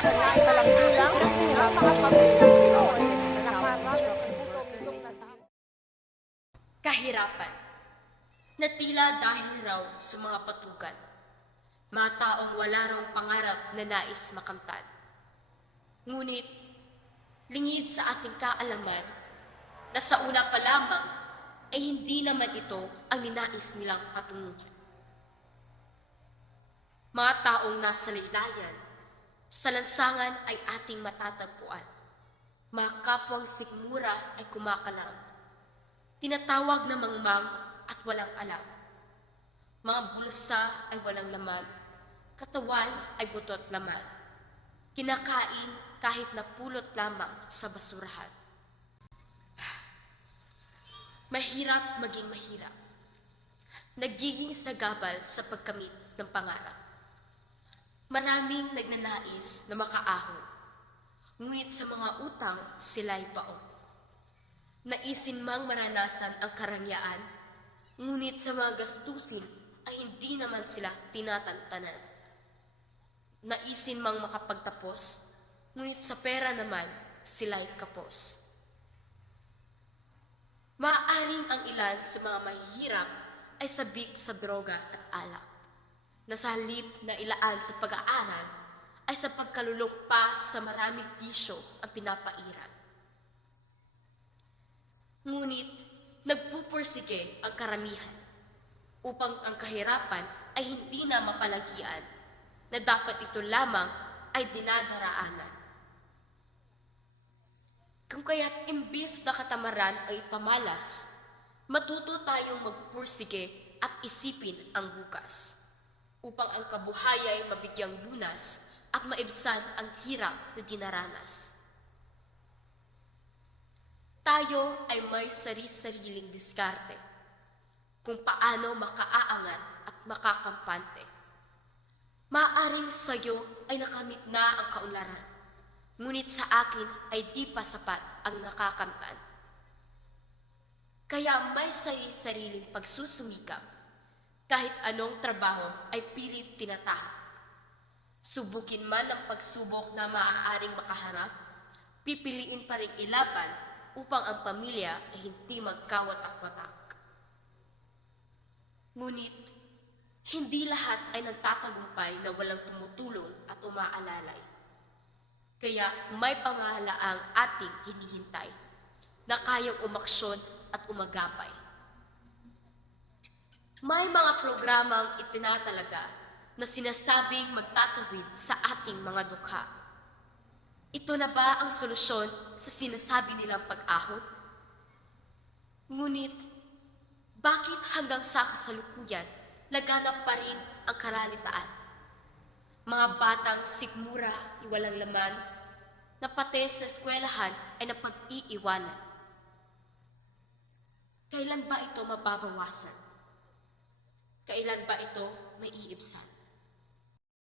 Minsan nga iba lang bilang ang mga pamilyang Pinoy na parang butong-butong na tao. Kahirapan na tila dahil raw sa mga patugan, mga taong wala raw pangarap na nais makamtan. Ngunit, lingid sa ating kaalaman na sa una pa lamang ay hindi naman ito ang ninais nilang patunguhan. Mga taong nasa laylayan, sa lansangan ay ating matatagpuan. Mga kapwang sikmura ay kumakalam. Tinatawag na mangmang at walang alam. Mga bulsa ay walang laman. Katawan ay butot laman. Kinakain kahit napulot lamang sa basurahan. Mahirap maging mahirap. Nagiging sagabal sa pagkamit ng pangarap. Maraming nagnanais na makaahon, ngunit sa mga utang sila'y baon. Naisin mang maranasan ang karangyaan, ngunit sa mga gastusin ay hindi naman sila tinatantanan. Naisin mang makapagtapos, ngunit sa pera naman sila'y kapos. Maaaring ang ilan sa mga mahihirap ay sabik sa droga at alak, na sa halip na ilaan sa pag-aaral ay sa pagkalulong pa sa maraming bisyo ang pinapairan. Ngunit nagpupursige ang karamihan upang ang kahirapan ay hindi na mapalagian, na dapat ito lamang ay dinadaraanan. Kung kaya't imbis na katamaran ay ipamalas, matuto tayong magpursige at isipin ang bukas, upang ang kabuhayay mabigyang lunas at maibsan ang hirap na dinaranas. Tayo ay may sari-sariling diskarte kung paano makaaangat at makakampante. Maaaring sa'yo ay nakamit na ang kaunlaran, ngunit sa akin ay di pa sapat ang nakakamtan. Kaya may sari-sariling pagsusumikap, kahit anong trabaho ay pilit tinatahak. Subukin man ang pagsubok na maaaring makaharap, pipiliin pa rin ilaban upang ang pamilya ay hindi magkawatak-watak. Ngunit, hindi lahat ay nagtatagumpay na walang tumutulong at umaalalay. Kaya may pamahalaang ating hinihintay na kayang umaksyon at umagapay. May mga programang itinatalaga na sinasabing magtatawid sa ating mga dukha. Ito na ba ang solusyon sa sinasabi nilang pag-ahon? Ngunit, bakit hanggang sa kasalukuyan laganap pa rin ang karalitaan? Mga batang sikmura, iwalang laman, na pati sa eskwelahan ay napag-iiwanan. Kailan ba ito mababawasan? Kailan ba ito maiibsan?